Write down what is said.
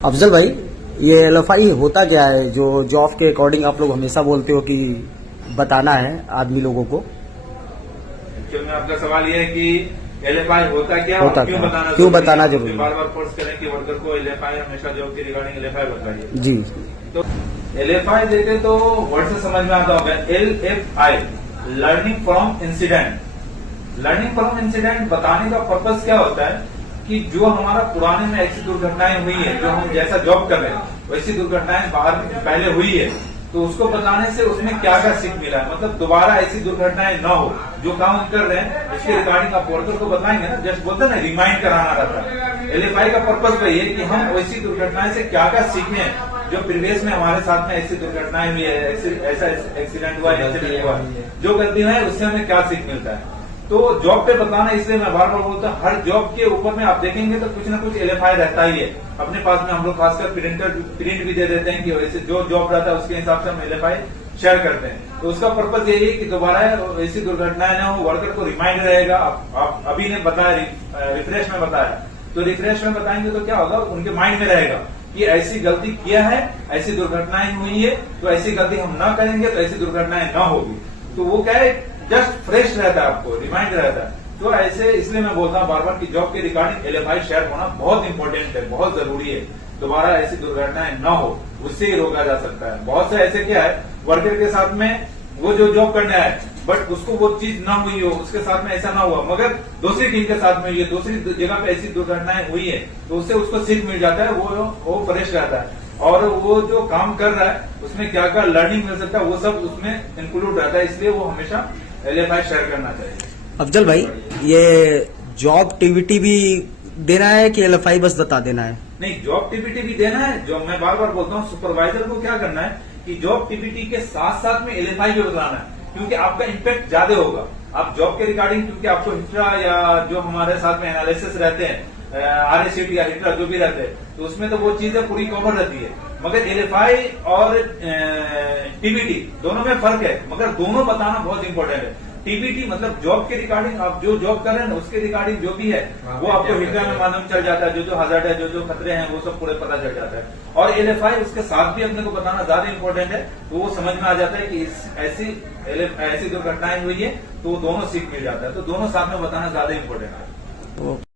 अफजल भाई, ये एलएफआई होता क्या है जो जॉब के अकॉर्डिंग आप लोग हमेशा बोलते हो कि बताना है आदमी लोगों को? एक्चुअल में आपका सवाल ये है कि एलएफआई होता क्या होता और क्यों क्या? बताना क्यों बताना जरूरी? बार बार फोर्स करें कि वर्कर को एलएफआई हमेशा जॉब के रिगार्डिंग एलएफआई बताइए। जी, तो एलएफआई देखे तो वर्ड से समझ में आता होगा। LFI learning from incident. Learning from incident बताने का पर्पज क्या होता है कि जो हमारा पुराने में ऐसी दुर्घटनाएं हुई है, जो हम जैसा जॉब कर रहे हैं वैसी दुर्घटनाएं बाहर पहले हुई है, तो उसको बताने से उसमें क्या क्या सीख मिला है, मतलब दोबारा ऐसी दुर्घटनाएं न हो। जो काम हम कर रहे हैं उसके रिगार्डिंग आप वर्कर को बताएंगे ना, जस्ट बोलते हैं ना, रिमाइंड कराना रहता है। एलएफआई का पर्पज वही है कि हम वैसी दुर्घटनाएं से क्या क्या सीखने हैं जो प्रीवियस में हमारे साथ में ऐसी दुर्घटनाएं हुई है, ऐसा एक्सीडेंट हुआ, इंसिडेंट हुआ, जो गलती है उससे हमें क्या सीख मिलता है। तो जॉब पे बताना, इसलिए मैं बार बार बोलता हूँ, हर जॉब के ऊपर में आप देखेंगे तो कुछ ना कुछ एलएफआई रहता ही है। अपने पास में हम लोग खासकर प्रिंट भी दे देते हैं कि वैसे जो जॉब रहता है उसके हिसाब से हम एलएफआई शेयर करते हैं। तो उसका पर्पज यही है कि दोबारा ऐसी दुर्घटनाएं ना हो, वर्कर को रिमाइंड रहेगा। आप अभी ने बताया, रिफ्रेश में बताया, तो रिफ्रेश में बताएंगे तो क्या होगा, उनके माइंड में रहेगा कि ऐसी गलती किया है, ऐसी दुर्घटनाएं हुई है, तो ऐसी गलती हम ना करेंगे तो ऐसी दुर्घटनाएं ना होगी। तो वो क्या है, जस्ट फ्रेश रहता है, आपको रिमाइंड रहता है। तो ऐसे इसलिए मैं बोलता हूँ बार बार कि जॉब के रिगार्डिंग एलएफआई शेयर होना बहुत इंपॉर्टेंट है, बहुत जरूरी है। दोबारा ऐसी दुर्घटनाएं न हो, उससे ही रोका जा सकता है। बहुत से ऐसे क्या है, वर्कर के साथ में वो जो जॉब करने आए बट उसको वो चीज ना हुई हो, उसके साथ में ऐसा ना हुआ, मगर दूसरी टीम के साथ में हुई है, दूसरी जगह पे ऐसी दुर्घटनाएं हुई है, तो उससे उसको सीख मिल जाता है, वो फ्रेश रहता है। और वो जो काम कर रहा है उसमें क्या क्या लर्निंग मिल सकता है, वो सब उसमें इंक्लूड रहता है। इसलिए वो हमेशा एलएफआई शेयर करना चाहिए। अफजल भाई, ये जॉब टीवीटी भी देना है कि एलएफआई बस बता देना है? नहीं, जॉब टीपीटी भी देना है। जो मैं बार बार बोलता हूँ, सुपरवाइजर को क्या करना है कि जॉब टीपीटी के साथ साथ में एलएफआई भी बताना है, क्योंकि आपका इम्पैक्ट ज्यादा होगा। आप जॉब के रिगार्डिंग, क्योंकि आपको हिट्रा या जो हमारे साथ में एनालिसिस रहते हैं, आरएसीटी या हिट्रा जो भी रहते हैं, तो उसमें तो वो चीजें पूरी कवर रहती है। मगर एलएफआई और टीबीटी दोनों में फर्क है, मगर दोनों बताना बहुत इंपॉर्टेंट है। टीबीटी मतलब जॉब के रिगार्डिंग, आप जो जॉब कर रहे हैं ना उसके रिगार्डिंग जो भी है वो आपको हिट्रा में मालूम चल जाता है, जो हजार्ड है, जो खतरे हैं, वो सब पूरे पता चल जाता है। और एलएफआई उसके साथ भी अपने को बताना ज्यादा इंपॉर्टेंट है, तो वो समझ में आ जाता है कि ऐसी दुर्घटनाएं हुई है, तो दोनों सीख मिल जाता है। तो दोनों साथ में बताना ज्यादा इंपॉर्टेंट है।